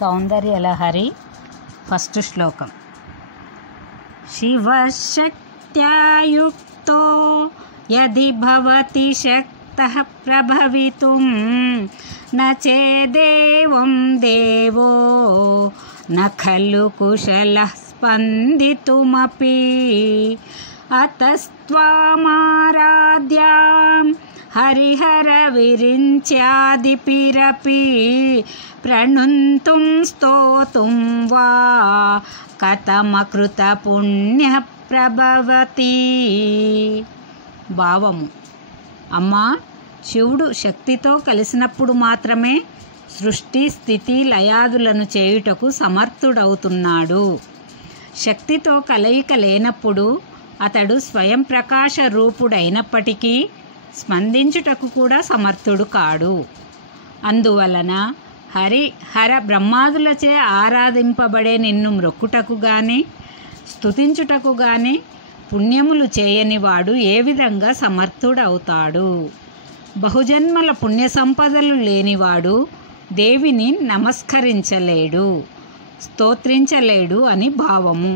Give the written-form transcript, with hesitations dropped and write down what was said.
Soundarya Lahari first శ్లోకం. శివశక్త్యా యుక్తో యది భవతి శక్తః ప్రభవితుం న చేదేవం దేవో న ఖలు కుశలః స్పందితుమపి అతస్త్వామారాధ్యాం హరిహర విరించ్యాదిపిరపి ప్రణుంతుం స్తోతుం వా కథమకృత పుణ్య ప్రభవతి. భావము: అమ్మా, శివుడు శక్తితో కలిసినప్పుడు మాత్రమే సృష్టి స్థితి లయాదులను చేయుటకు సమర్థుడవుతున్నాడు. శక్తితో కలయిక లేనప్పుడు అతడు స్వయం ప్రకాశ రూపుడైనప్పటికీ స్పందించుటకు కూడా సమర్థుడు కాడు. అందువలన హర బ్రహ్మాదులచే ఆరాధింపబడే నిన్ను మ్రొక్కుటకు గాని స్తుతించుటకు గాని పుణ్యములు చేయని వాడు ఏ విధంగా సమర్థుడవుతాడు? బహుజన్మల పుణ్య సంపదలు లేనివాడు దేవిని నమస్కరించలేడు, స్తోత్రించలేడు అని భావము.